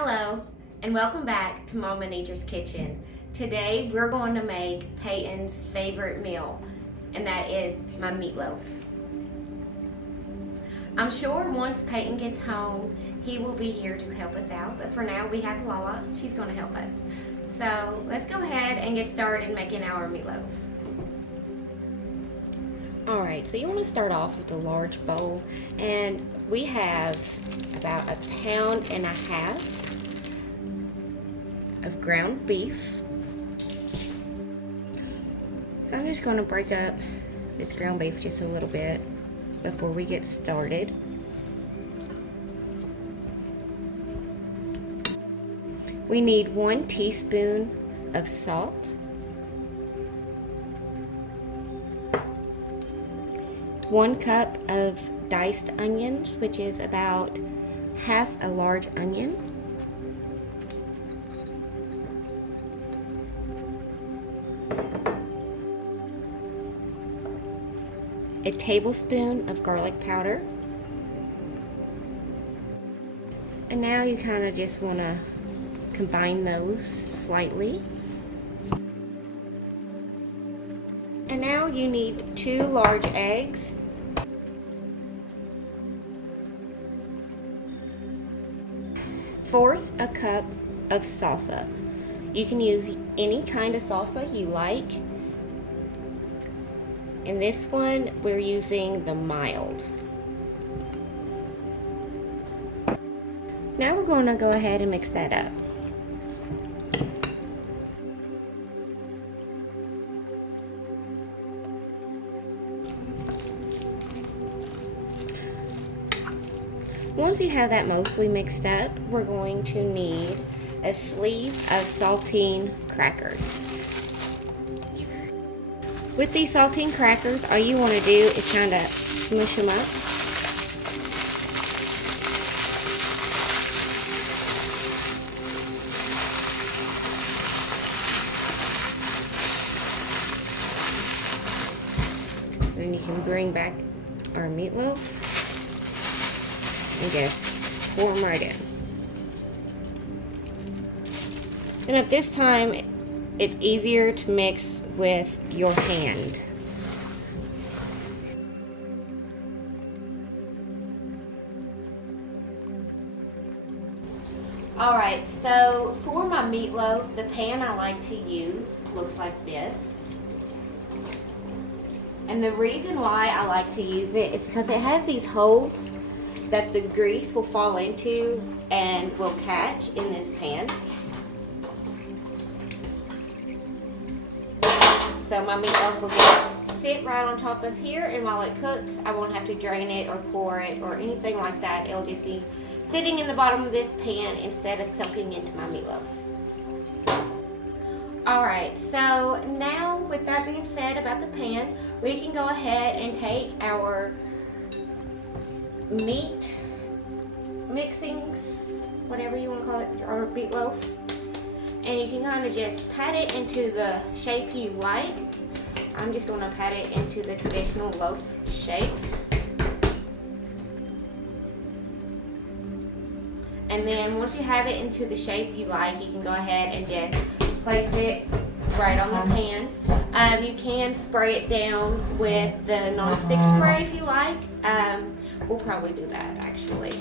Hello, and welcome back to Mama Nature's Kitchen. Today we're going to make Peyton's favorite meal, and that is my meatloaf. I'm sure once Peyton gets home, he will be here to help us out, but for now we have Lala. She's going to help us. So let's go ahead and get started making our meatloaf. Alright, so you want to start off with a large bowl, and we have about 1.5 pounds of ground beef. So I'm just going to break up this ground beef just a little bit before we get started. We need 1 teaspoon of salt, 1 cup of diced onions, which is about half a large onion, a tablespoon of garlic powder, and now you kind of just want to combine those slightly. And now you need 2 large eggs, fourth a cup of salsa. You can use any kind of salsa you like. In this one, we're using the mild. Now we're going to go ahead and mix that up. Once you have that mostly mixed up, we're going to need a sleeve of saltine crackers. With these saltine crackers, all you want to do is kind of smush them up. Then you can bring back our meatloaf and just pour them right in. And at this time, it's easier to mix with your hand. Alright, so for my meatloaf, the pan I like to use looks like this. And the reason why I like to use it is because it has these holes that the grease will fall into and will catch in this pan. So my meatloaf will just sit right on top of here, and while it cooks, I won't have to drain it or pour it or anything like that. It'll just be sitting in the bottom of this pan instead of soaking into my meatloaf. Alright, so now with that being said about the pan, we can go ahead and take our meat mixings, whatever you want to call it, or meatloaf, and you can kind of just pat it into the shape you like. I'm just going to pat it into the traditional loaf shape. And then once you have it into the shape you like, you can go ahead and just place it right on the pan. You can spray it down with the non-stick spray if you like. We'll probably do that actually.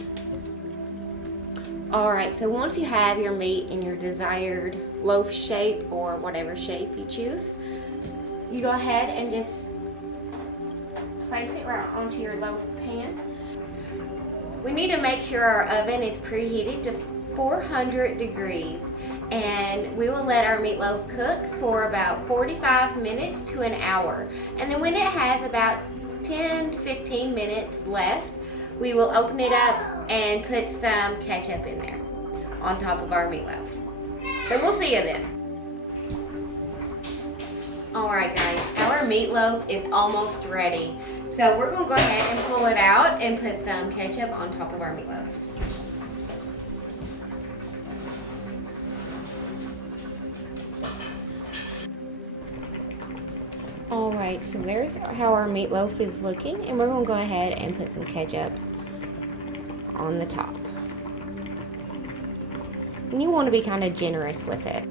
Alright, so once you have your meat in your desired loaf shape or whatever shape you choose, you go ahead and just place it right onto your loaf pan. We need to make sure our oven is preheated to 400 degrees, and we will let our meatloaf cook for about 45 minutes to an hour. And then when it has about 10 to 15 minutes left, we will open it up and put some ketchup in there on top of our meatloaf. So we'll see you then. Alright guys, our meatloaf is almost ready. So we're going to go ahead and pull it out and put some ketchup on top of our meatloaf. Alright, so there's how our meatloaf is looking, and we're going to go ahead and put some ketchup on the top. And you want to be kind of generous with it.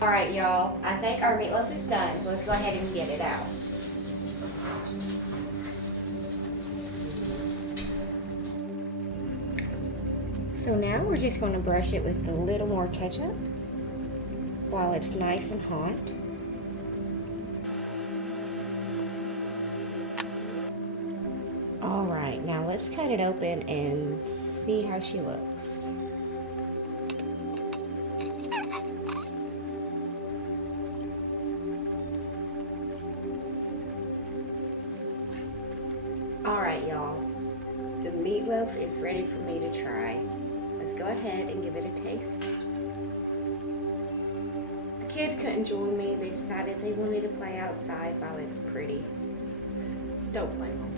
Alright y'all, I think our meatloaf is done, so let's go ahead and get it out. So now we're just going to brush it with a little more ketchup while it's nice and hot. Alright, now let's cut it open and see how she looks. Alright y'all, the meatloaf is ready for me to try. Let's go ahead and give it a taste. The kids couldn't join me. They decided they wanted to play outside while it's pretty. Don't blame them.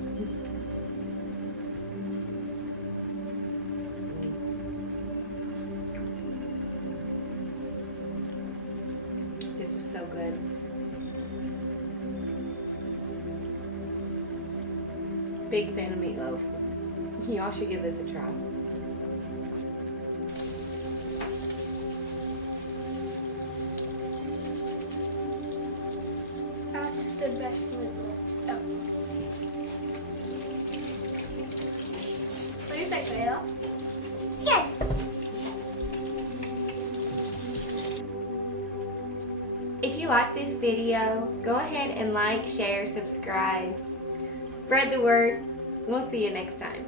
This is so good. Big fan of meatloaf. Y'all should give this a try. That's the best meatloaf. Oh. What do you think, Layla? Good. If you like this video, go ahead and like, share, subscribe. Spread the word. We'll see you next time.